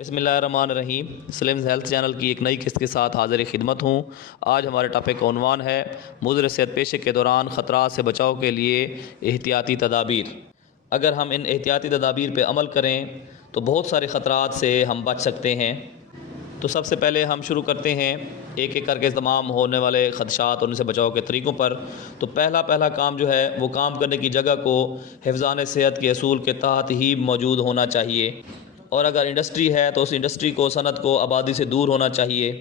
बिस्मिल्लाहिर्रहमानिर्रहीम। Slims health channel की एक नई किस्त के साथ हाजिर खिदमत हूँ। आज हमारे टॉपिक का उन्वान है मुज़र सेहत पेशे के दौरान ख़तरात से बचाव के लिए एहतियाती तदाबीर। अगर हम इन एहतियाती तदाबीर पर अमल करें तो बहुत सारे ख़तरात से हम बच सकते हैं। तो सबसे पहले हम शुरू करते हैं एक एक करके तमाम होने वाले ख़दशात और उनसे बचाव के तरीक़ों पर। तो पहला काम जो है वो काम करने की जगह को हिफ़्ज़ान सेहत के असूल के तहत ही मौजूद होना चाहिए, और अगर इंडस्ट्री है तो उस इंडस्ट्री को, सनत को आबादी से दूर होना चाहिए।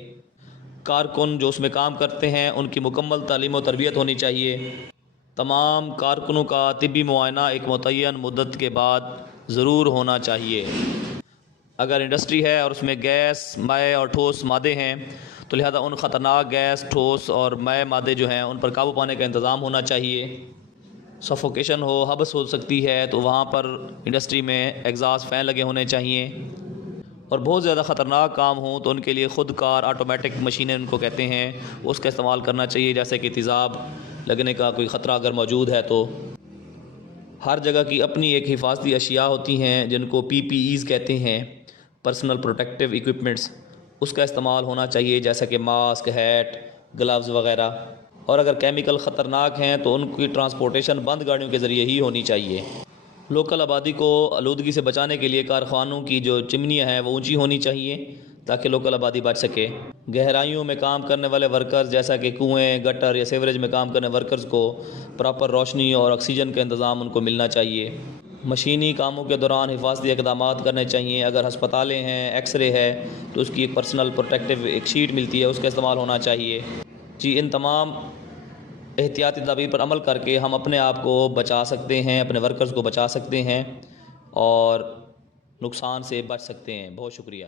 कारकुन जो उसमें काम करते हैं उनकी मुकम्मल तालीम और तरबियत होनी चाहिए। तमाम कारकुनों का तिब्बी मुआयना एक मुतय्यन मुद्दत के बाद ज़रूर होना चाहिए। अगर इंडस्ट्री है और उसमें गैस, मय और ठोस मादे हैं तो लिहाजा उन ख़तरनाक गैस, ठोस और मय मादे जो हैं उन पर काबू पाने का इंतज़ाम होना चाहिए। सफोकेशन हो, हबस हो सकती है तो वहाँ पर इंडस्ट्री में एग्जॉस्ट फ़ैन लगे होने चाहिए। और बहुत ज़्यादा ख़तरनाक काम हो तो उनके लिए ख़ुद कार ऑटोमेटिक मशीनें उनको कहते हैं, उसका इस्तेमाल करना चाहिए, जैसे कि तेज़ाब लगने का कोई ख़तरा अगर मौजूद है तो। हर जगह की अपनी एक हिफाजती अशिया होती हैं जिनको PPEs कहते हैं, पर्सनल प्रोटेक्टिव इक्विपमेंट्स, उसका इस्तेमाल होना चाहिए, जैसा कि मास्क, हैट, ग्लव्स वगैरह। और अगर केमिकल ख़तरनाक हैं तो उनकी ट्रांसपोर्टेशन बंद गाड़ियों के ज़रिए ही होनी चाहिए। लोकल आबादी को आलूदगी से बचाने के लिए कारखानों की जो चिमनियाँ हैं वो ऊंची होनी चाहिए ताकि लोकल आबादी बच सके। गहराइयों में काम करने वाले वर्कर्स, जैसा कि कुएँ, गटर या सीवरेज में काम करने वर्कर्स को प्रॉपर रोशनी और ऑक्सीजन का इंतज़ाम उनको मिलना चाहिए। मशीनी कामों के दौरान हिफाजती इक़दामात करने चाहिए। अगर हस्पतालें हैं, एक्सरे है तो उसकी एक पर्सनल प्रोटेक्टिव एक शीट मिलती है, उसका इस्तेमाल होना चाहिए। जी, इन तमाम एहतियाती तदाबीर पर अमल करके हम अपने आप को बचा सकते हैं, अपने वर्कर्स को बचा सकते हैं और नुकसान से बच सकते हैं। बहुत शुक्रिया।